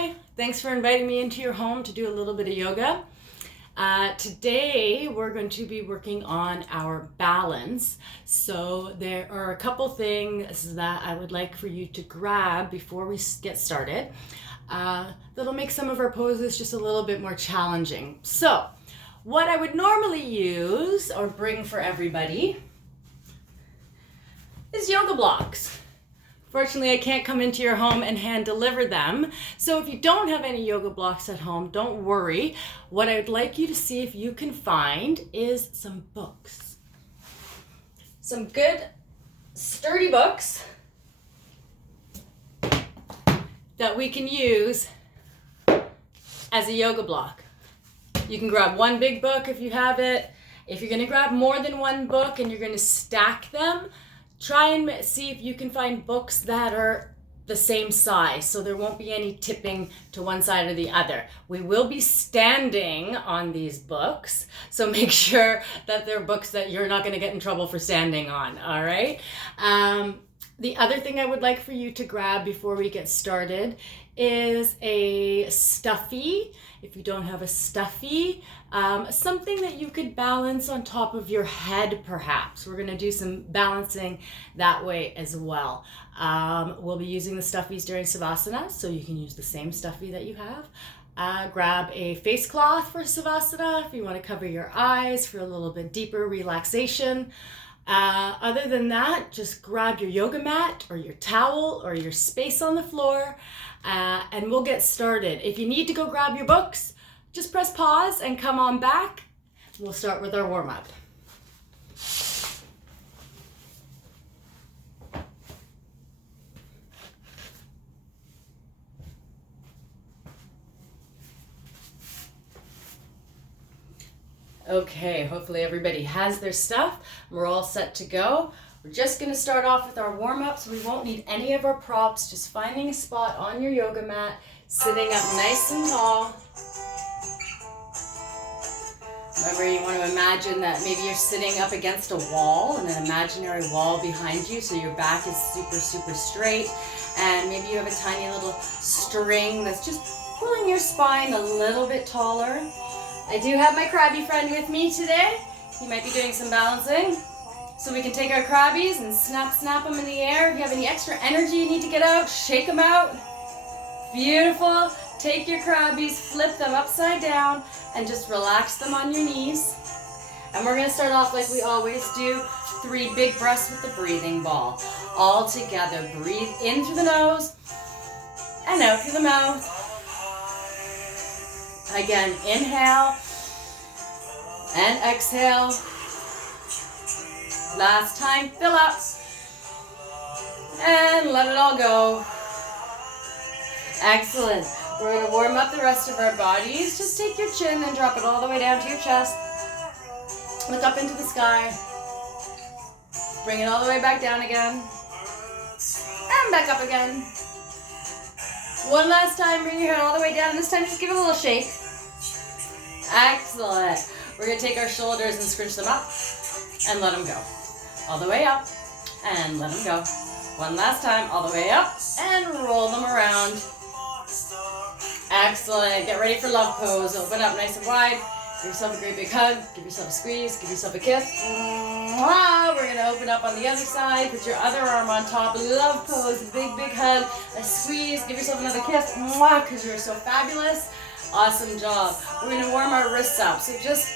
Hi, thanks for inviting me into your home to do a little bit of yoga. Today we're going to be working on our balance. So there are a couple things that I would like for you to grab before we get started. That'll make some of our poses just a little bit more challenging. So what I would normally use or bring for everybody is yoga blocks. Fortunately, I can't come into your home and hand deliver them. So if you don't have any yoga blocks at home, don't worry. What I'd like you to see if you can find is some books. Some good, sturdy books that we can use as a yoga block. You can grab one big book if you have it. If you're gonna grab more than one book and you're gonna stack them, try and see if you can find books that are the same size so there won't be any tipping to one side or the other. We will be standing on these books, so make sure that they're books that you're not going to get in trouble for standing on, all right? The other thing I would like for you to grab before we get started is a stuffie. If you don't have a stuffie, something that you could balance on top of your head perhaps. We're gonna do some balancing that way as well. We'll be using the stuffies during Savasana, so you can use the same stuffie that you have. Grab a face cloth for Savasana if you wanna cover your eyes for a little bit deeper relaxation. Other than that, just grab your yoga mat or your towel or your space on the floor, and we'll get started. If you need to go grab your books, just press pause and come on back. We'll start with our warm-up. Okay, hopefully everybody has their stuff. We're all set to go. We're just going to start off with our warm-ups. We won't need any of our props, just finding a spot on your yoga mat, sitting up nice and tall. Remember, you want to imagine that maybe you're sitting up against a wall, and an imaginary wall behind you, so your back is super straight, and maybe you have a tiny little string that's just pulling your spine a little bit taller. I do have my crabby friend with me today. He might be doing some balancing. So we can take our crabbies and snap them in the air. If you have any extra energy you need to get out, shake them out. Beautiful. Take your crabbies, flip them upside down, and just relax them on your knees. And we're gonna start off like we always do. 3 big breaths with the breathing ball. All together, breathe in through the nose and out through the mouth. Again, inhale and exhale. Last time, fill up and let it all go. Excellent. We're going to warm up the rest of our bodies. Just take your chin and drop it all the way down to your chest. Look up into the sky. Bring it all the way back down again. And back up again. One last time, bring your head all the way down. This time, just give it a little shake. Excellent. We're going to take our shoulders and scrunch them up and let them go. All the way up and let them go. One last time, all the way up and roll them around. Excellent. Get ready for love pose. Open up nice and wide. Give yourself a great big hug. Give yourself a squeeze. Give yourself a kiss. We're going to open up on the other side. Put your other arm on top. Love pose. Big hug. A squeeze. Give yourself another kiss. Because you're so fabulous. Awesome job. We're going to warm our wrists up. So just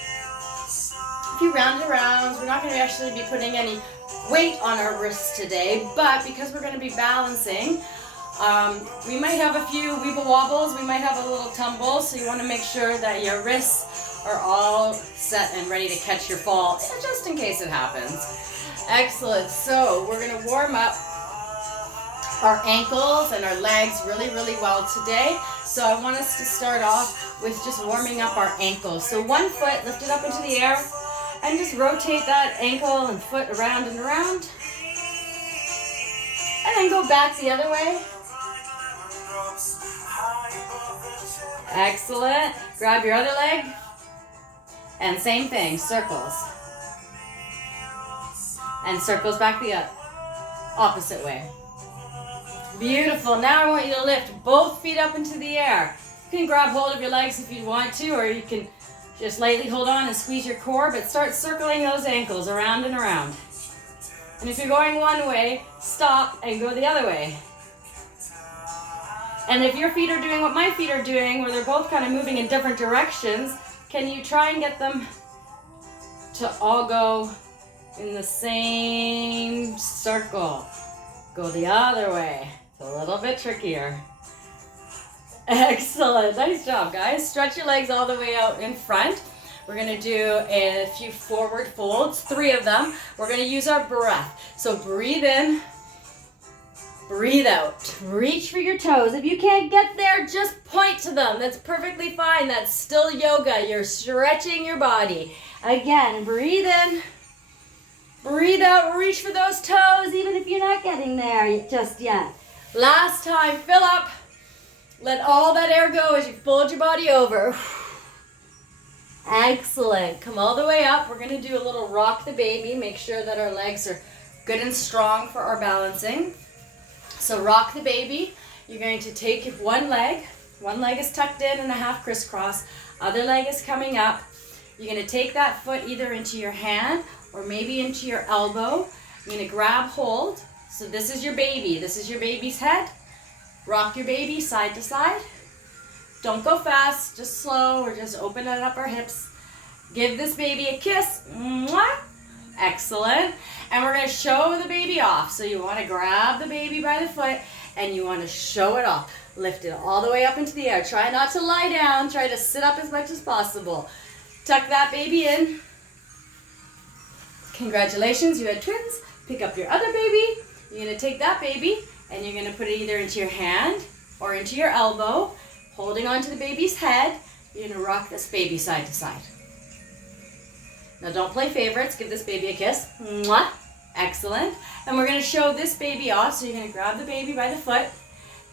a few rounded rounds. We're not going to actually be putting any weight on our wrists today, but because we're going to be balancing, we might have a few weeble wobbles. We might have a little tumble. So you want to make sure that your wrists are all set and ready to catch your fall, just in case it happens. Excellent. So we're going to warm up our ankles and our legs really well today. So I want us to start off with just warming up our ankles. So one foot lifted up into the air and just rotate that ankle and foot around and around. And then go back the other way. Excellent. Grab your other leg. And same thing, circles. And circles back the opposite way. Beautiful. Now I want you to lift both feet up into the air. You can grab hold of your legs if you want to, or you can just lightly hold on and squeeze your core, but start circling those ankles around and around. And if you're going one way, stop and go the other way. And if your feet are doing what my feet are doing, where they're both kind of moving in different directions, can you try and get them to all go in the same circle? Go the other way. It's a little bit trickier. Excellent. Nice job, guys. Stretch your legs all the way out in front. We're going to do a few forward folds, 3 of them. We're going to use our breath. So breathe in, breathe out. Reach for your toes. If you can't get there, just point to them. That's perfectly fine. That's still yoga. You're stretching your body. Again, breathe in, breathe out. Reach for those toes, even if you're not getting there just yet. Last time, fill up. Let all that air go as you fold your body over. Excellent. Come all the way up. We're going to do a little rock the baby. Make sure that our legs are good and strong for our balancing. So rock the baby. You're going to take one leg. One leg is tucked in and a half crisscross. Other leg is coming up. You're going to take that foot either into your hand or maybe into your elbow. You're going to grab hold. So this is your baby. This is your baby's head. Rock your baby side to side. Don't go fast, just slow, or just open it up our hips. Give this baby a kiss. Mwah. Excellent. And we're going to show the baby off. So you want to grab the baby by the foot and you want to show it off. Lift it all the way up into the air. Try not to lie down. Try to sit up as much as possible. Tuck that baby in. Congratulations, you had twins. Pick up your other baby. You're going to take that baby and you're going to put it either into your hand or into your elbow, holding onto the baby's head. You're going to rock this baby side to side. Now don't play favorites. Give this baby a kiss. Mwah. Excellent. And we're going to show this baby off. So you're going to grab the baby by the foot.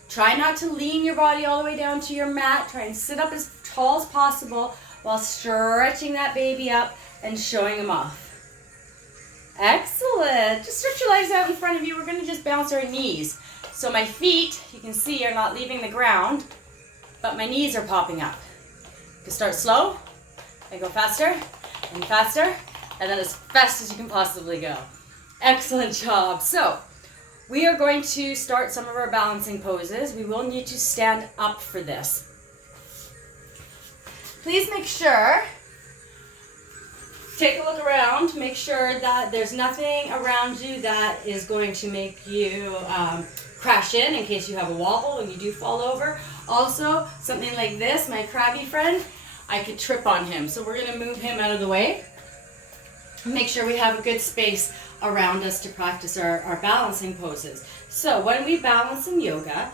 Try not to lean your body all the way down to your mat. Try and sit up as tall as possible while stretching that baby up and showing him off. Excellent. Just stretch your legs out in front of you. We're going to just bounce our knees. So my feet, you can see, are not leaving the ground, but my knees are popping up. You can start slow and go faster and faster, and then as fast as you can possibly go. Excellent job. So we are going to start some of our balancing poses. We will need to stand up for this. Please make sure, take a look around, make sure that there's nothing around you that is going to make you crash in case you have a wobble and you do fall over. Also, something like this, my crabby friend, I could trip on him. So we're going to move him out of the way. Make sure we have a good space around us to practice our balancing poses. So when we balance in yoga,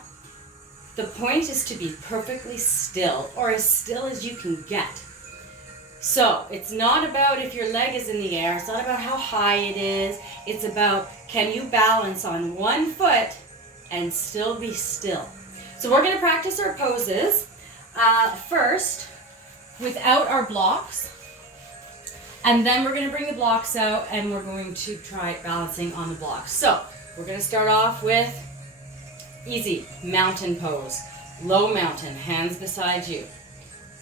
the point is to be perfectly still, or as still as you can get. So it's not about if your leg is in the air, it's not about how high it is, it's about can you balance on one foot and still be still. So we're going to practice our poses first without our blocks, and then we're going to bring the blocks out and we're going to try balancing on the blocks. So we're going to start off with easy mountain pose. Low mountain, hands beside you.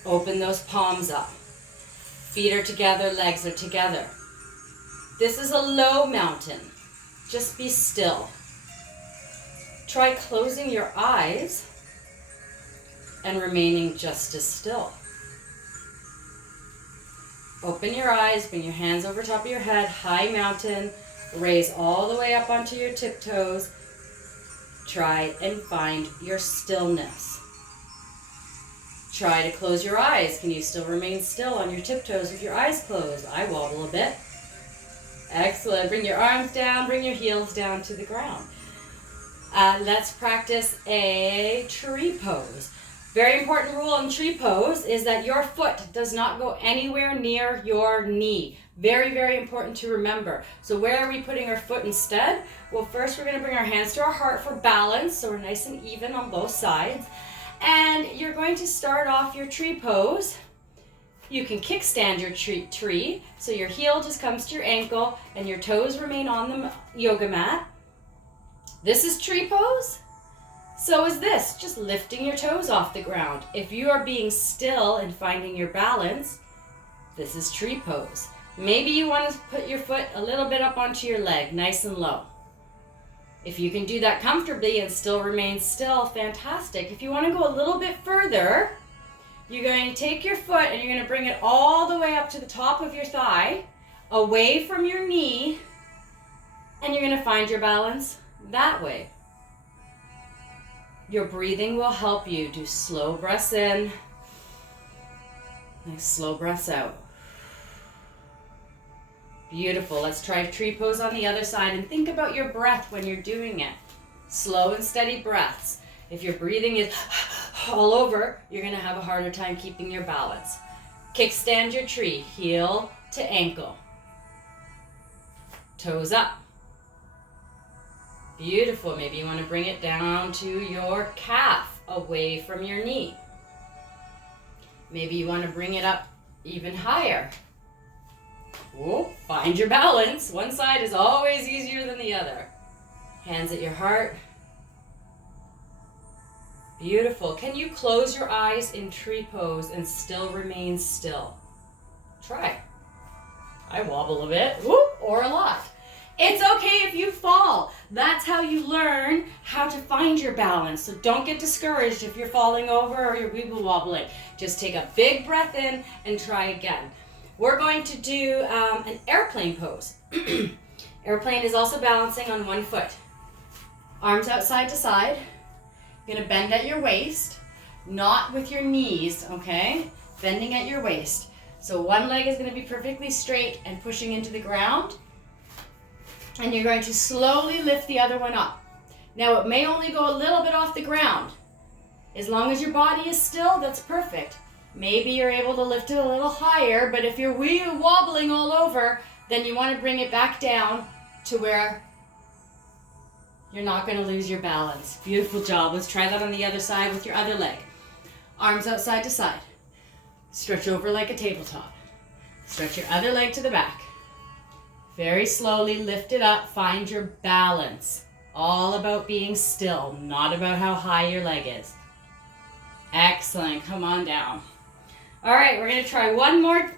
Open those palms up. Feet are together, legs are together. This is a low mountain. Just be still. Try closing your eyes and remaining just as still. Open your eyes, bring your hands over top of your head, high mountain, raise all the way up onto your tiptoes. Try and find your stillness. Try to close your eyes. Can you still remain still on your tiptoes with your eyes closed? I wobble a bit. Excellent. Bring your arms down, bring your heels down to the ground. Let's practice a tree pose. Very important rule in tree pose is that your foot does not go anywhere near your knee. Very, very important to remember. So where are we putting our foot instead? Well, first we're going to bring our hands to our heart for balance, so we're nice and even on both sides. And you're going to start off your tree pose. You can kickstand your tree, so your heel just comes to your ankle and your toes remain on the yoga mat. This is tree pose. So is this, just lifting your toes off the ground. If you are being still and finding your balance, this is tree pose. Maybe you want to put your foot a little bit up onto your leg, nice and low. If you can do that comfortably and still remain still, fantastic. If you want to go a little bit further, you're going to take your foot and you're going to bring it all the way up to the top of your thigh, away from your knee, and you're going to find your balance that way. Your breathing will help you do slow breaths in, nice slow breaths out. Beautiful. Let's try tree pose on the other side and think about your breath when you're doing it. Slow and steady breaths. If your breathing is all over, you're going to have a harder time keeping your balance. Kickstand your tree, heel to ankle. Toes up. Beautiful. Maybe you want to bring it down to your calf, away from your knee. Maybe you want to bring it up even higher. Whoa, find your balance. One side is always easier than the other. Hands at your heart. Beautiful. Can you close your eyes in tree pose and still remain still? Try. I wobble a bit, whoop, or a lot. It's okay if you fall. That's how you learn how to find your balance. So don't get discouraged if you're falling over or you're wibble wobbling. Just take a big breath in and try again. We're going to do an airplane pose. Airplane is also balancing on one foot. Arms out side to side. You're gonna bend at your waist, not with your knees, okay? Bending at your waist. So one leg is gonna be perfectly straight and pushing into the ground. And you're going to slowly lift the other one up. Now it may only go a little bit off the ground. As long as your body is still, that's perfect. Maybe you're able to lift it a little higher, but if you're wobbling all over, then you want to bring it back down to where you're not going to lose your balance. Beautiful job. Let's try that on the other side with your other leg. Arms out side to side. Stretch over like a tabletop. Stretch your other leg to the back. Very slowly lift it up. Find your balance. All about being still, not about how high your leg is. Excellent. Come on down. All right, we're going to try one more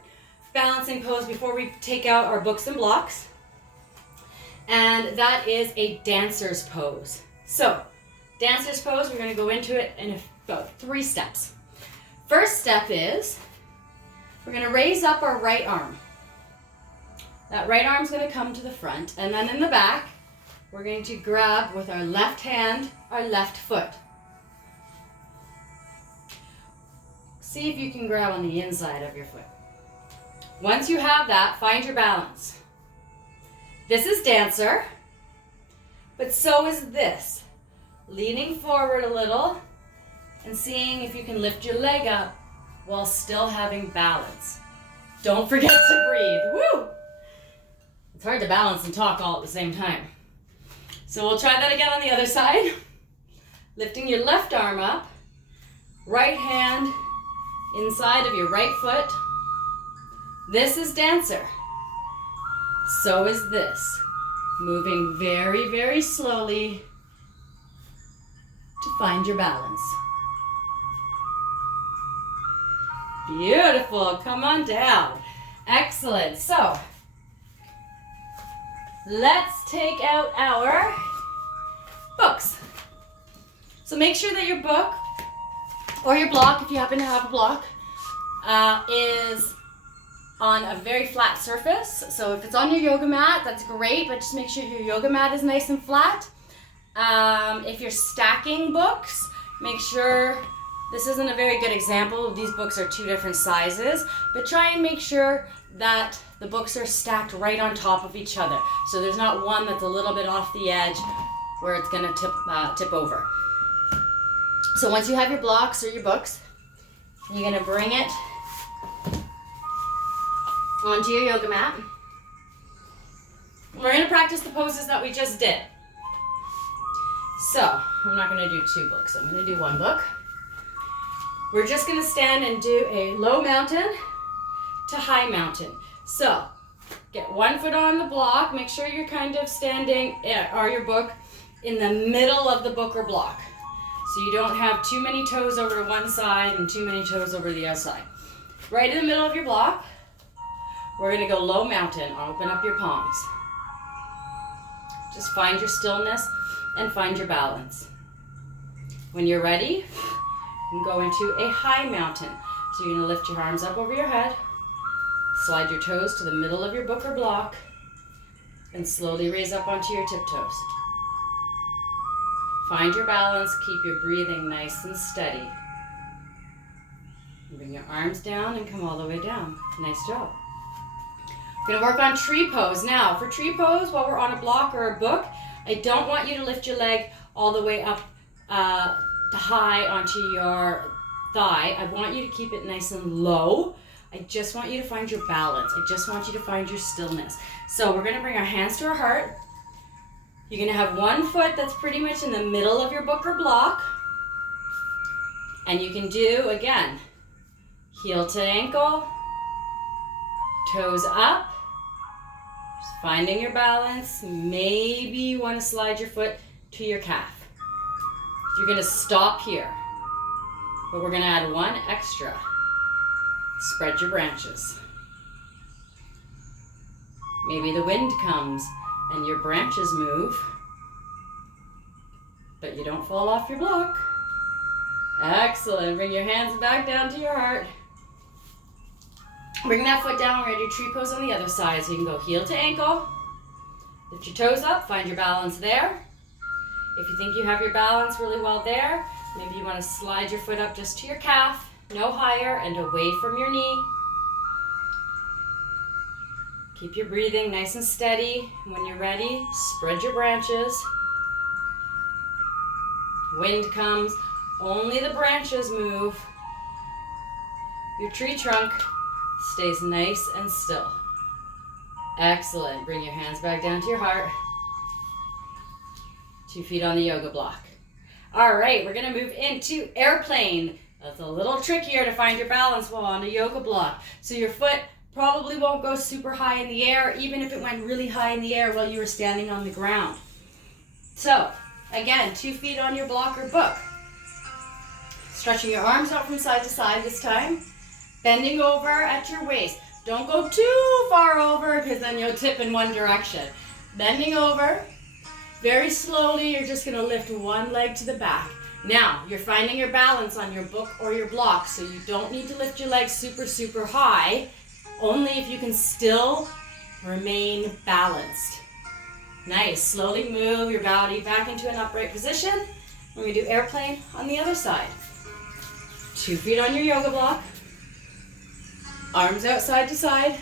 balancing pose before we take out our books and blocks. And that is a dancer's pose. So, dancer's pose, we're going to go into it in about 3 steps. First step is we're going to raise up our right arm. That right arm's going to come to the front, and then in the back, we're going to grab with our left hand, our left foot. See if you can grab on the inside of your foot. Once you have that, find your balance. This is dancer, but so is this. Leaning forward a little and seeing if you can lift your leg up while still having balance. Don't forget to breathe. Woo! It's hard to balance and talk all at the same time. So we'll try that again on the other side. Lifting your left arm up, right hand inside of your right foot. This is dancer. So is this. Moving very, very slowly to find your balance. Beautiful. Come on down. Excellent. So, let's take out our books. So make sure that your book or your block, if you happen to have a block, is on a very flat surface. So if it's on your yoga mat, that's great, but just make sure your yoga mat is nice and flat. If you're stacking books, make sure, this isn't a very good example, these books are 2 different sizes, but try and make sure that the books are stacked right on top of each other. So there's not one that's a little bit off the edge where it's gonna tip over. So once you have your blocks or your books, you're gonna bring it onto your yoga mat. We're gonna practice the poses that we just did. So, I'm not gonna do 2 books, I'm gonna do 1 book. We're just gonna stand and do a low mountain to high mountain. So, get 1 foot on the block, make sure you're kind of standing, or your book, in the middle of the book or block. so you don't have too many toes over one side and too many toes over the outside. Right in the middle of your block, we're going to go low mountain. Open up your palms. Just find your stillness and find your balance. When you're ready, you can go into a high mountain. So you're going to lift your arms up over your head, slide your toes to the middle of your book or block, and slowly raise up onto your tiptoes. Find your balance, keep your breathing nice and steady. Bring your arms down and come all the way down. Nice job. We're going to work on tree pose. Now, for tree pose, while we're on a block or a book, I don't want you to lift your leg all the way up high onto your thigh. I want you to keep it nice and low. I just want you to find your balance. I just want you to find your stillness. So we're going to bring our hands to our heart. You're going to have one foot that's pretty much in the middle of your book or block. And you can do, again, heel to ankle, toes up, just finding your balance. Maybe you want to slide your foot to your calf. You're going to stop here, but we're going to add one extra. Spread your branches. Maybe the wind comes and your branches move, but you don't fall off your block. Excellent. Bring your hands back down to your heart. Bring that foot down. We're going to do tree pose on the other side. So you can go heel to ankle. Lift your toes up. Find your balance there. If you think you have your balance really well there, maybe you want to slide your foot up just to your calf, no higher, and away from your knee. Keep your breathing nice and steady. When you're ready, spread your branches. Wind comes, only the branches move. Your tree trunk stays nice and still. Excellent. Bring your hands back down to your heart. 2 feet on the yoga block. All right, we're going to move into airplane. That's a little trickier to find your balance while on a yoga block. So your foot probably won't go super high in the air, even if it went really high in the air while you were standing on the ground. So, again, 2 feet on your block or book. Stretching your arms out from side to side this time. Bending over at your waist. Don't go too far over because then you'll tip in one direction. Bending over. Very slowly, you're just going to lift one leg to the back. Now, you're finding your balance on your book or your block, so you don't need to lift your legs super, super high, only if you can still remain balanced. Nice. Slowly move your body back into an upright position. We're going to do airplane on the other side. 2 feet on your yoga block. Arms out side to side.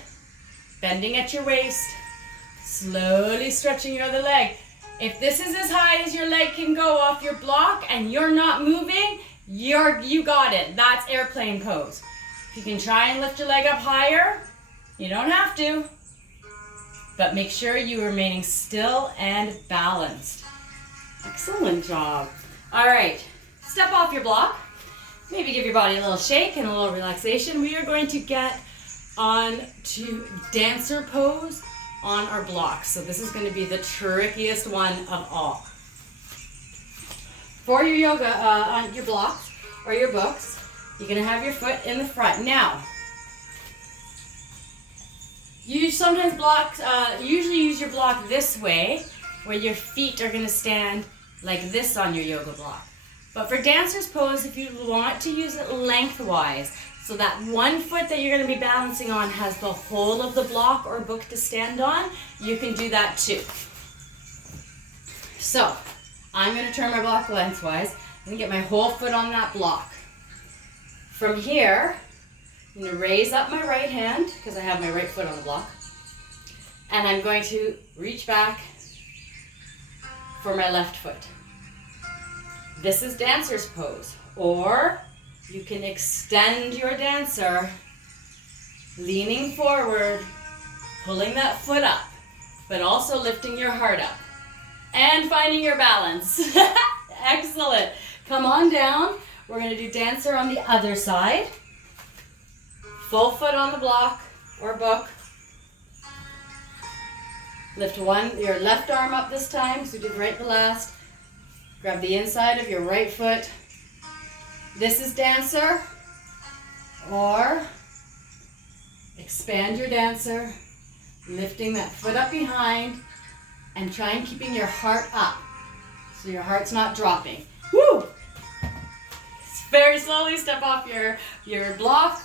Bending at your waist. Slowly stretching your other leg. If this is as high as your leg can go off your block and you're not moving, you got it. That's airplane pose. If you can try and lift your leg up higher, you don't have to. But make sure you're remaining still and balanced. Excellent job. All right, step off your block. Maybe give your body a little shake and a little relaxation. We are going to get on to dancer pose on our blocks. So this is going to be the trickiest one of all. For your yoga, on your blocks or your books, you're going to have your foot in the front. Now, you sometimes usually use your block this way, where your feet are going to stand like this on your yoga block. But for dancer's pose, if you want to use it lengthwise, so that one foot that you're going to be balancing on has the whole of the block or book to stand on, you can do that too. So, I'm going to turn my block lengthwise and get my whole foot on that block. From here, I'm going to raise up my right hand, because I have my right foot on the block, and I'm going to reach back for my left foot. This is dancer's pose, or you can extend your dancer, leaning forward, pulling that foot up, but also lifting your heart up and finding your balance. Excellent. Come on down. We're going to do dancer on the other side. Full foot on the block or book. Lift your left arm up this time, so we did right the last. Grab the inside of your right foot. This is dancer. Or expand your dancer, lifting that foot up behind and try and keeping your heart up so your heart's not dropping. Woo! Very slowly step off your block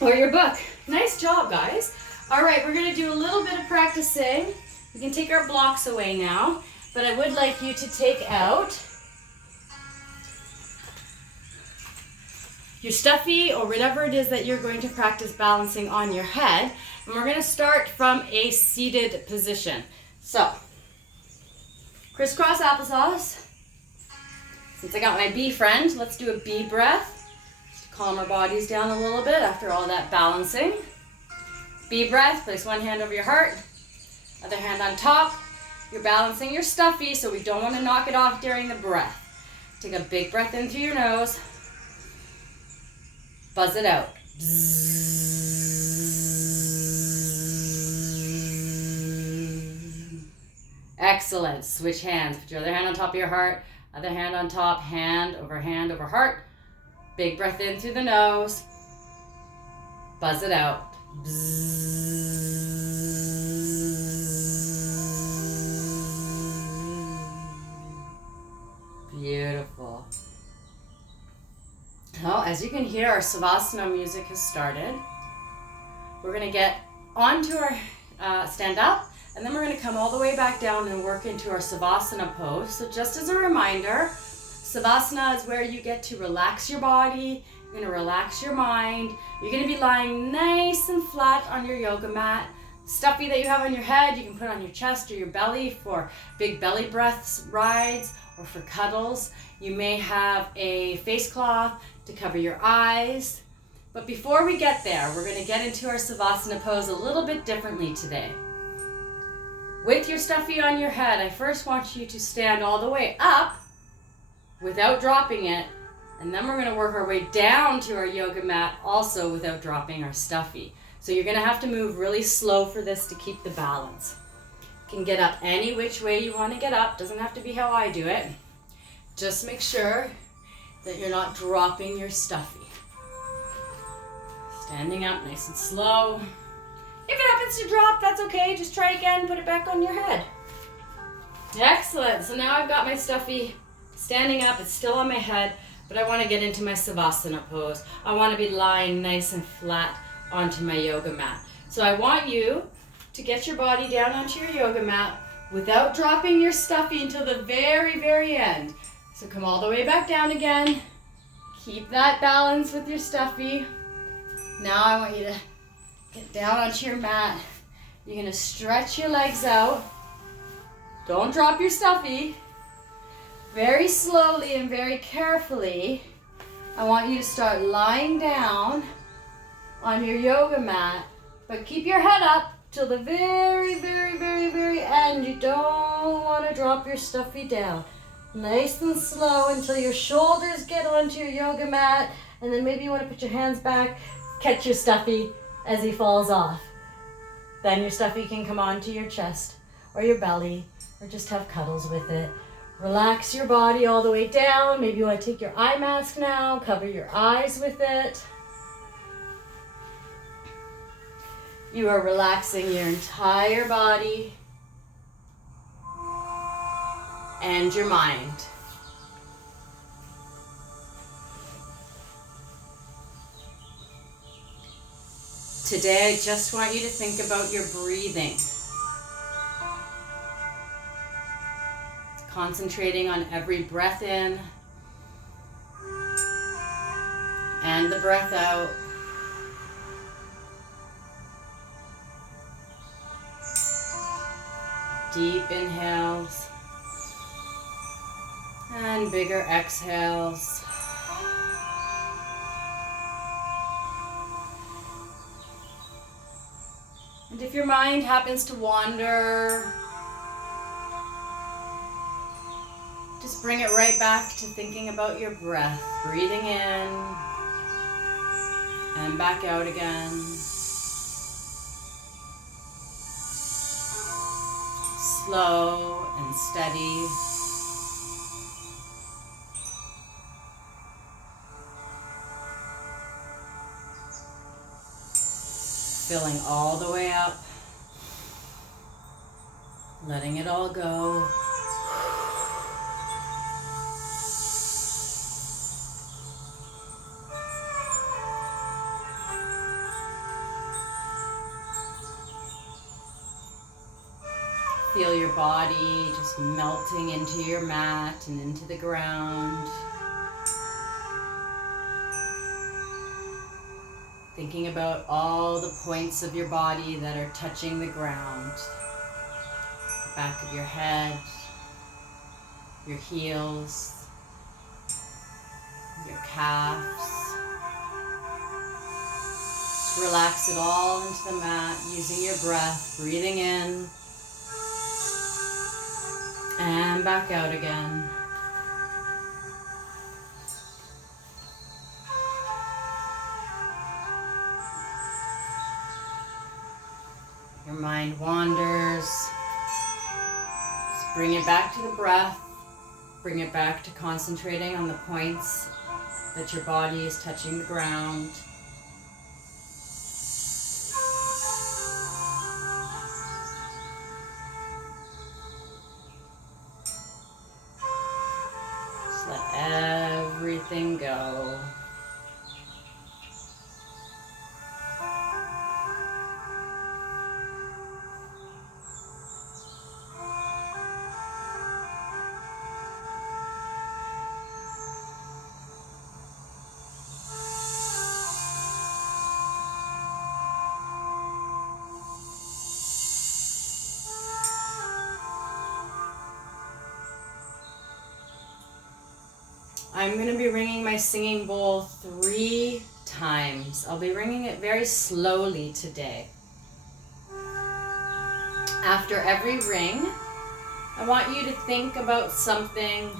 or your book. Nice job, guys. All right, we're gonna do a little bit of practicing. We can take our blocks away now, but I would like you to take out your stuffie or whatever it is that you're going to practice balancing on your head. And we're gonna start from a seated position. So, crisscross applesauce. Since I got my bee friend, let's do a bee breath. Just to calm our bodies down a little bit after all that balancing. Bee breath, place one hand over your heart, other hand on top. You're balancing your stuffie, so we don't want to knock it off during the breath. Take a big breath in through your nose. Buzz it out. Excellent. Switch hands. Put your other hand on top of your heart. Other hand on top. Hand over heart. Big breath in through the nose. Buzz it out. Beautiful. Now, as you can hear, our Savasana music has started. We're going to get onto our stand up, and then we're going to come all the way back down and work into our Savasana pose. So just as a reminder, Savasana is where you get to relax your body, you're going to relax your mind. You're going to be lying nice and flat on your yoga mat. Stuffy that you have on your head, you can put on your chest or your belly for big belly breaths rides or for cuddles. You may have a face cloth to cover your eyes. But before we get there, we're going to get into our Savasana pose a little bit differently today. With your stuffy on your head, I first want you to stand all the way up without dropping it, and then we're going to work our way down to our yoga mat also without dropping our stuffy. So you're going to have to move really slow for this to keep the balance. You can get up any which way you want to get up. Doesn't have to be how I do it. Just make sure that you're not dropping your stuffy. Standing up nice and slow. If it happens to drop, that's okay. Just try again, put it back on your head. Excellent. So now I've got my stuffy standing up. It's still on my head, but I want to get into my Savasana pose. I want to be lying nice and flat onto my yoga mat. So I want you to get your body down onto your yoga mat without dropping your stuffy until the very, very end. So come all the way back down again. Keep that balance with your stuffy. Now I want you to get down onto your mat. You're going to stretch your legs out. Don't drop your stuffy. Very slowly and very carefully, I want you to start lying down on your yoga mat, but keep your head up till the very, very, very, very end. You don't want to drop your stuffy down. Nice and slow until your shoulders get onto your yoga mat, and then maybe you want to put your hands back, catch your stuffy as he falls off. Then your stuffy can come onto your chest or your belly, or just have cuddles with it. Relax your body all the way down. Maybe you want to take your eye mask now, cover your eyes with it. You are relaxing your entire body and your mind. Today, I just want you to think about your breathing. Concentrating on every breath in and the breath out. Deep inhales and bigger exhales. And if your mind happens to wander, just bring it right back to thinking about your breath. Breathing in and back out again. Slow and steady. Filling all the way up. Letting it all go. Feel your body just melting into your mat and into the ground. Thinking about all the points of your body that are touching the ground. Back of your head, your heels, your calves. Just relax it all into the mat using your breath, breathing in and back out again. Your mind wanders. Just bring it back to the breath. Bring it back to concentrating on the points that your body is touching the ground. Just let everything go. I'm going to be ringing my singing bowl 3 times. I'll be ringing it very slowly today. After every ring, I want you to think about something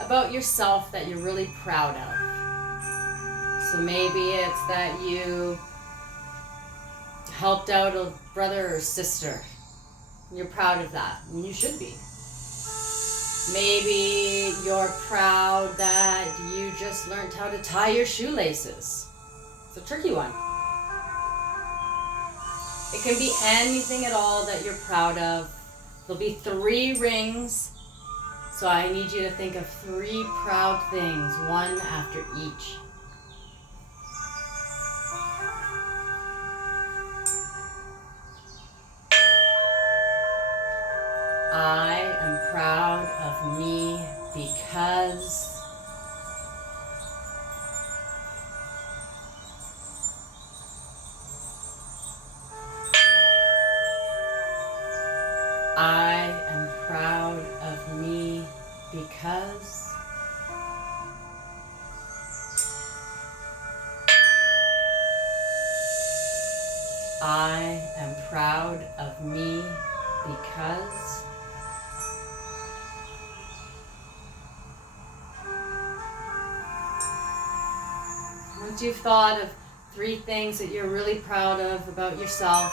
about yourself that you're really proud of. So maybe it's that you helped out a brother or sister. You're proud of that, and you should be. Maybe you're proud that you just learned how to tie your shoelaces. It's a tricky one. It can be anything at all that you're proud of. There'll be 3 rings, so I need you to think of 3 proud things, one after each. I am proud of me because I am proud of me because I am proud of me because once you've thought of 3 things that you're really proud of about yourself,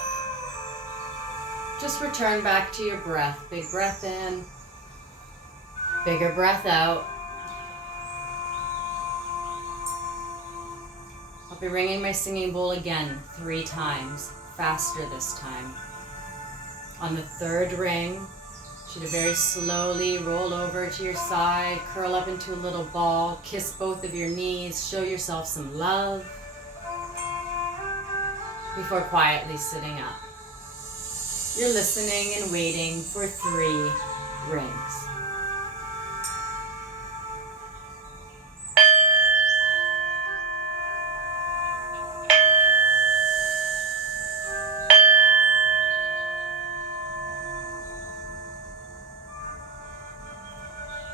just return back to your breath. Big breath in, bigger breath out. I'll be ringing my singing bowl again 3 times, faster this time. On the 3rd ring, you should very slowly roll over to your side, curl up into a little ball, kiss both of your knees, show yourself some love before quietly sitting up. You're listening and waiting for 3 rings.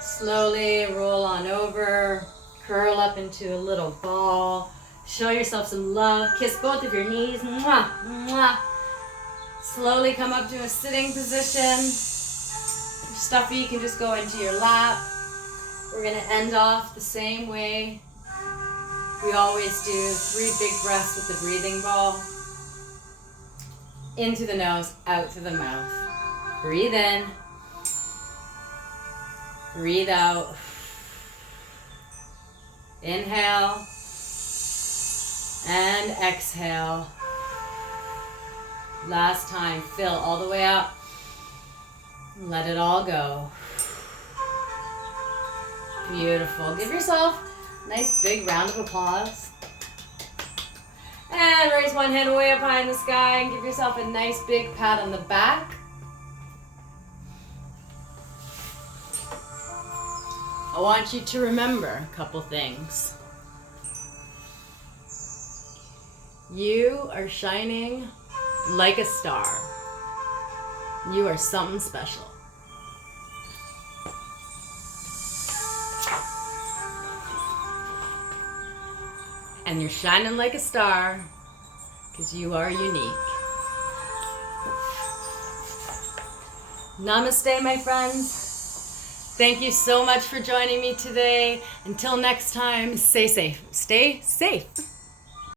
Slowly roll on over, curl up into a little ball, show yourself some love, kiss both of your knees, mwah, mwah. Slowly come up to a sitting position. Your stuffy, you can just go into your lap. We're going to end off the same way we always do. 3 big breaths with the breathing ball. Into the nose, out through the mouth. Breathe in. Breathe out. Inhale. And exhale. Last time, fill all the way up. Let it all go. Beautiful. Give yourself a nice big round of applause. And raise one hand way up high in the sky and give yourself a nice big pat on the back. I want you to remember a couple things. You are shining like a star. You are something special. And you're shining like a star because you are unique. Namaste, my friends. Thank you so much for joining me today. Until next time, stay safe. Stay safe.